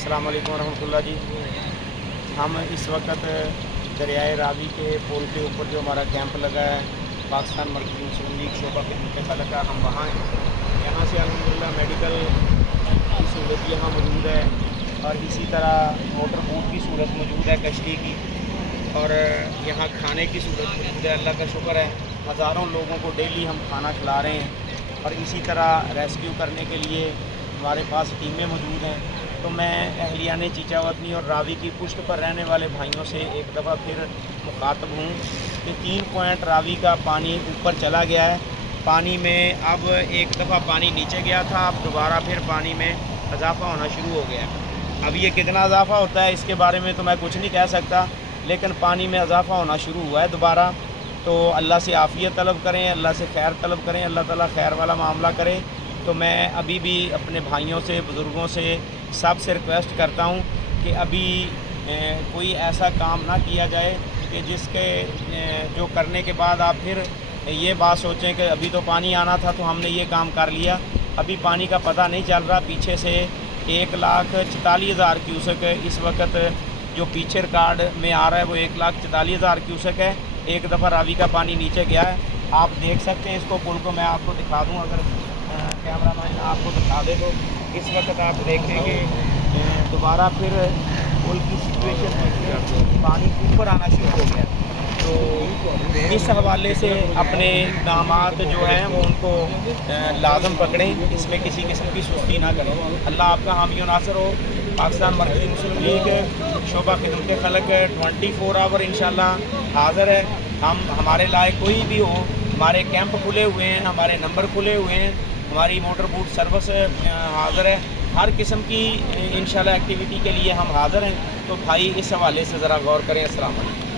अस्सलाम वालेकुम रहमतुल्लाह जी। हम इस वक्त दरियाए रावी के पुल के ऊपर जो हमारा कैंप लगा है पाकिस्तान मरकज़ी मुस्लिम लीग शोबा खिदमत खलक का, हम वहाँ हैं। यहाँ से अल्हम्दुलिल्लाह मेडिकल की सहूलत यहाँ मौजूद है और इसी तरह मोटर बोट की सहूलत मौजूद है कश्ती की, और यहाँ खाने की सहूलत मौजूद है। अल्लाह का शुक्र है, हज़ारों लोगों को डेली हम खाना खिला रहे हैं और इसी तरह रेस्क्यू करने के लिए हमारे पास टीमें मौजूद हैं। तो मैं अहलियान चीचावतनी और रावी की पुश्त पर रहने वाले भाइयों से एक दफ़ा फिर मुखातब हूँ कि 3 पॉइंट रावी का पानी ऊपर चला गया है। पानी में अब एक दफ़ा पानी नीचे गया था, अब दोबारा फिर पानी में इजाफ़ा होना शुरू हो गया है। अब ये कितना इजाफ़ा होता है इसके बारे में तो मैं कुछ नहीं कह सकता, लेकिन पानी में इजाफ़ा होना शुरू हुआ है दोबारा। तो अल्लाह से आफ़ियत तलब करें, अल्लाह से खैर तलब करें, अल्लाह ताला खैर वाला मामला करे। तो मैं अभी भी अपने भाइयों से, बुज़ुर्गों से, सब से रिक्वेस्ट करता हूँ कि अभी कोई ऐसा काम ना किया जाए कि जिसके जो करने के बाद आप फिर ये बात सोचें कि अभी तो पानी आना था तो हमने ये काम कर लिया। अभी पानी का पता नहीं चल रहा, पीछे से 1,44,000 क्यूसेक इस वक्त जो पीछे रिकॉर्ड में आ रहा है वो 1,44,000 क्यूसेक है। एक दफ़ा रावी का पानी नीचे गया है, आप देख सकते हैं। इसको पुल को मैं आपको दिखा दूँ, अगर कैमरा मैन आपको दिखा दे तो इस वक्त आप देखेंगे दोबारा फिर पुल की सिचुएशन देखिए, पानी ऊपर आना शुरू हो गया। तो इस हवाले से अपने इक़दामात जो हैं वो उनको लाज़म पकड़ें, इसमें किसी किस्म की सुस्ती ना करें। अल्लाह आपका हामी और नासर हो। पाकिस्तान मरकज़ी मुस्लिम लीग शोबा खिदमत खलक 24 आवर इंशाल्लाह हाज़िर है। हम हमारे लायक कोई भी हो, हमारे कैंप खुले हुए हैं, हमारे नंबर खुले हुए हैं, हमारी मोटर बोट सर्विस हाज़िर है। हर किस्म की इंशाल्लाह एक्टिविटी के लिए हम हाज़िर हैं। तो भाई इस हवाले से ज़रा गौर करें। अस्सलाम वालेकुम।